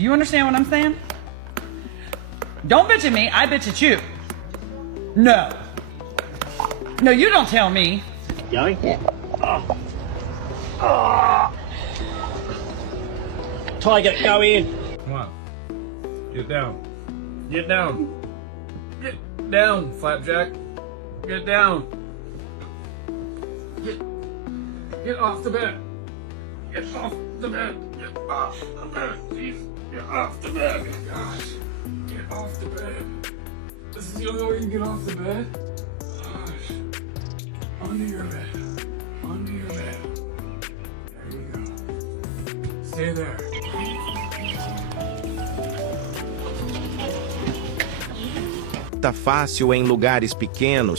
Do you understand what I'm saying? Don't bitch at me, I bitch at you. No. No, you don't tell me. Going? Yeah. Tiger, go in. Come on. Get down. Get down. Get down, Flapjack. Get down. Get off the bed. Get off the bed. Get off the bed. Please. Get off the bed. Gosh. Get off the bed. This is the only way you can get off the bed. Gosh. Onto your bed. Onto your bed. There you go. Stay there. Tá fácil em lugares pequenos.